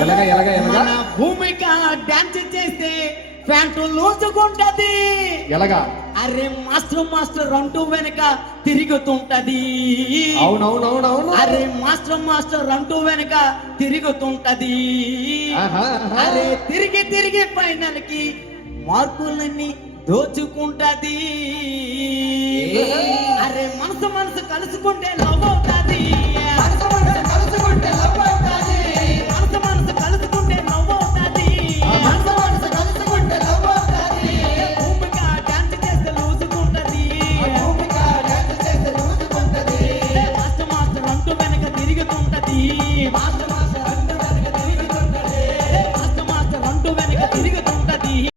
ఎలాగా ఎలాగా ఎలాగా మన భూమిక డాన్స్ చేస్తే ప్యాంటు లూచుకుంటది. ఎలాగా? అరే మాస్టర్ మాస్టర్ అంటూ వెనక తిరుగుతుంటది. అవునవునవునవును. అరే మాస్టర్ మాస్టర్ అంటూ వెనక తిరుగుతుంటది. అరే తిరిగి తిరిగి ఫైనల్ కి మార్కులన్నీ దోచుకుంటది. అరే మనసు మనసు కలుసుకుంటే లవ్